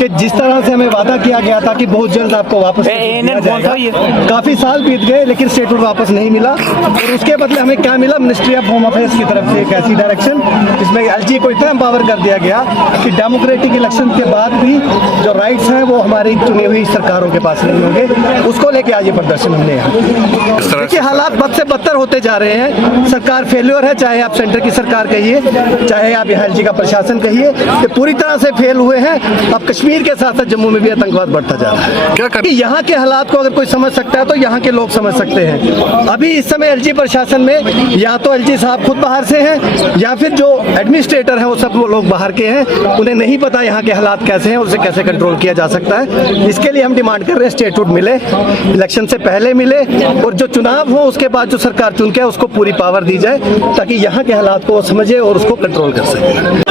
क्योंकि जिस तरह से हमें वादा किया गया था कि बहुत जल्द आपको वापस दिया जाएगा, काफी साल बीत गए लेकिन स्टेटहुड वापस नहीं मिला। और उसके बदले हमें क्या मिला, मिनिस्ट्री ऑफ होम अफेयर्स की तरफ से एक ऐसी डायरेक्शन जिसमें एलजी को इतना एम्पावर कर दिया गया कि डेमोक्रेटिक इलेक्शन के बाद भी जो राइट्स हैं वो हमारी चुनी हुई सरकारों के पास नहीं होंगे। उसको लेके आज ये प्रदर्शन हमने यहाँ। देखिए हालात बद से बदतर होते जा रहे हैं, सरकार फेल्योर है, चाहे आप सेंटर की सरकार कहिए, चाहे आप यहाँ एलजी का प्रशासन कहिए, ये पूरी तरह से फेल हुए हैं। अब कश्मीर के साथ साथ जम्मू में भी आतंकवाद बढ़ता जा रहा है। क्या यहाँ के हालात को अगर कोई समझ सकता है तो यहाँ के लोग समझ सकते हैं। अभी इस समय एलजी प्रशासन में या तो एलजी साहब खुद बाहर से हैं या फिर जो एडमिनिस्ट्रेटर हैं वो सब वो लोग बाहर के हैं, उन्हें नहीं पता यहाँ के हालात कैसे हैं, उसे कैसे कंट्रोल किया जा सकता है। इसके लिए हम डिमांड कर रहे हैं स्टेटहुड मिले, इलेक्शन से पहले मिले, और जो चुनाव हो उसके बाद जो सरकार चुन के उसको पूरी पावर दी जाए ताकि यहाँ के हालात को समझे और उसको कंट्रोल कर सके।